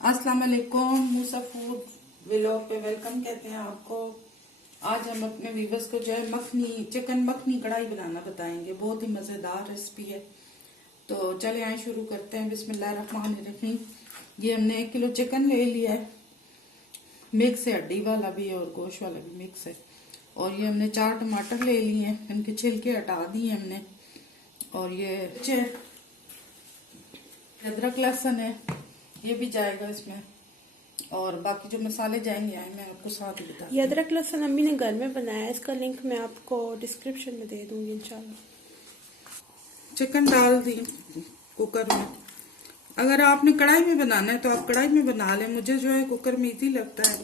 अस्सलाम वालेकुम। मूसा food vlog पे वेलकम कहते हैं आपको। आज हम अपने व्यूवर्स को जो है चिकन मखनी कढ़ाई बनाना बताएंगे। बहुत ही मजेदार रेसिपी है। तो चले आए शुरू करते हैं। बिस्मिल्लाहिर्रहमानिर्रहीम। ये हमने 1 किलो चिकन ले लिया है। मिक्स है, हड्डी वाला भी है और गोश्त वाला भी मिक्स है। और ये हमने 4 टमाटर ले लिए हैं, इनके छिलके हटा दिए हमने। और ये अदरक लहसुन है, ये भी जाएगा इसमें। और बाकी जो मसाले जाएंगे मैं आपको साथ ही बता। ये अदरक लहसुन अम्मी ने घर में बनाया है, इसका लिंक मैं आपको डिस्क्रिप्शन में दे दूंगी इंशाल्लाह। चिकन डाल दी कुकर में। अगर आपने कढ़ाई में बनाना है तो आप कढ़ाई में बना लें। मुझे जो है कुकर में इजी लगता है।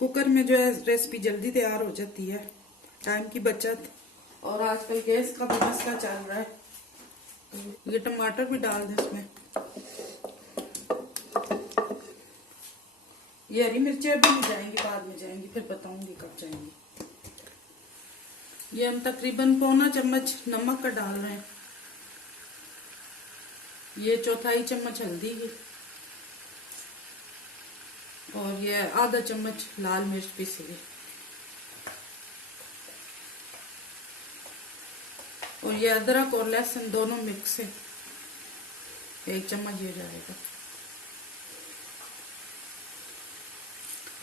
कुकर में जो है रेसिपी जल्दी तैयार हो जाती है, टाइम की बचत। और आजकल गैस का भी मसला चल रहा है। ये टमाटर भी डाल दें इसमें। ये हरी मिर्ची अभी नहीं जाएंगी, बाद में जाएंगी, फिर बताऊंगी कब जाएंगी। ये हम तकरीबन 1/4 चम्मच नमक का डाल रहे हैं। ये 1/4 चम्मच हल्दी की। और ये आधा चम्मच लाल मिर्च पीसी हुई। और ये अदरक और लहसुन दोनों मिक्स है, 1 चम्मच ये जाएगा।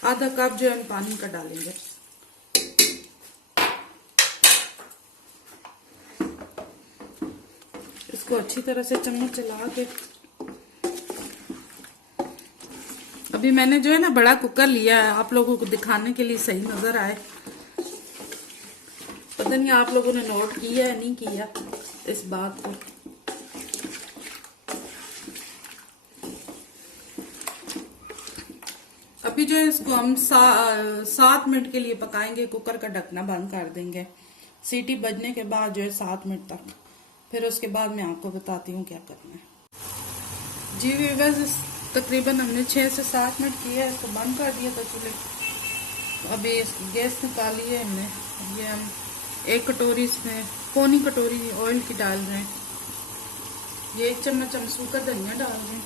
आधा कप जो है पानी का डालेंगे। इसको अच्छी तरह से चम्मच चला के। अभी मैंने जो है ना बड़ा कुकर लिया है, आप लोगों को दिखाने के लिए सही नजर आए। पता नहीं आप लोगों ने नोट किया है नहीं किया इस बात को। अभी जो है इसको हम 7 मिनट के लिए पकाएंगे। कुकर का ढक्कना बंद कर देंगे। सीटी बजने के बाद जो है 7 मिनट तक। फिर उसके बाद मैं आपको बताती हूँ क्या करना है। जी व्यूअर्स, तकरीबन हमने 6 से 7 मिनट किया है। इसको बंद कर दिया था चूल्हे। अभी गैस निकाली है हमने। ये हम 1 कटोरी इसमें 1/4 कटोरी ऑयल की डाल रहे हैं। ये 1 चम्मच हम सूखा धनिया डाल रहे हैं।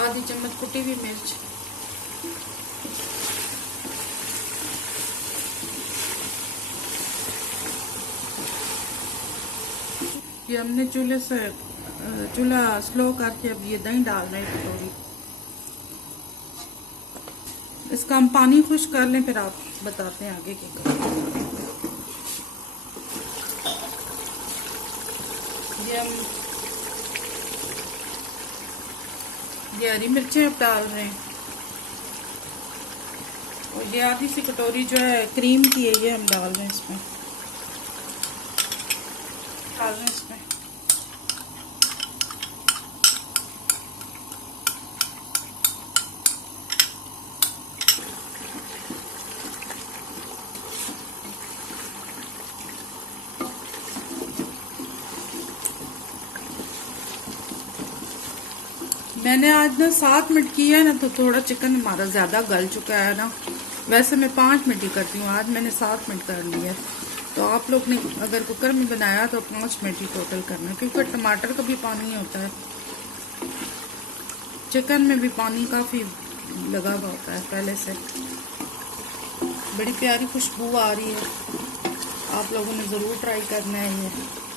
आधी चम्मच कुटी हुई मिर्च। ये हमने चूल्हा स्लो करके अब ये दही डाल रहे हैं कटोरी। इसका हम पानी खुश्क कर लें, फिर आप बताते हैं आगे क्या करें। ये हरी मिर्चें अब डाल रहे हैं। और ये आधी सी कटोरी जो है क्रीम की है, ये हम डाल रहे हैं इसमें। मैंने आज ना 7 मिनट किया है ना, तो थोड़ा चिकन हमारा ज्यादा गल चुका है ना। वैसे मैं 5 मिनट ही करती हूँ, आज मैंने 7 मिनट कर लिया है। तो आप लोग ने अगर कुकर में बनाया तो 5 मिनट ही टोटल करना है, क्योंकि टमाटर का भी पानी होता है, चिकन में भी पानी काफी लगा हुआ होता है पहले से। बड़ी प्यारी खुशबू आ रही है। आप लोगों ने जरूर ट्राई करना है ये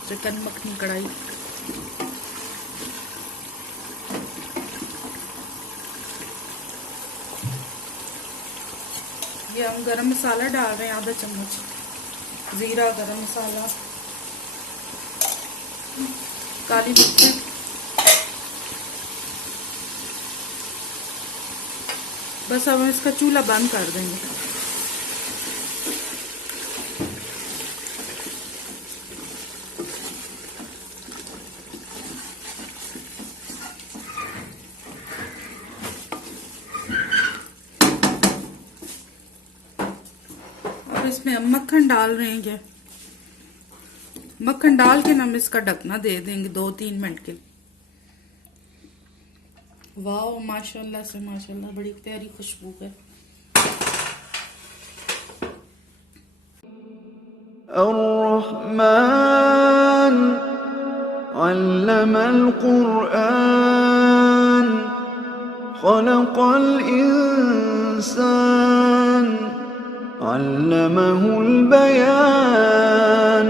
चिकन मखनी कढ़ाई। ये हम गरम मसाला डाल रहे हैं, आधा चम्मच जीरा, गरम मसाला, काली मिर्च। बस अब हम इसका चूल्हा बंद कर देंगे। इसमें हम मक्खन डाल रहे हैं। मक्खन डाल के ना हम इसका ढकना दे देंगे 2-3 मिनट के लिए। वाह माशाल्लाह से माशाल्लाह बड़ी प्यारी खुशबू है। अर्रहमान अल्लमल कुरआन खलक़ल इंसान अल्लमहुल बयान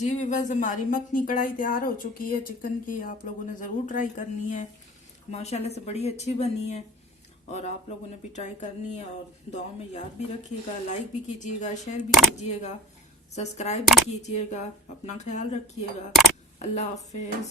जी विवाज हमारी मखनी कढ़ाई तैयार हो चुकी है चिकन की। आप लोगों ने ज़रूर ट्राई करनी है, माशाल्लाह से बड़ी अच्छी बनी है और आप लोगों ने भी ट्राई करनी है। और दुआ में याद भी रखिएगा, लाइक भी कीजिएगा, शेयर भी कीजिएगा, सब्सक्राइब भी कीजिएगा। अपना ख्याल रखिएगा। अल्लाह हाफिज़।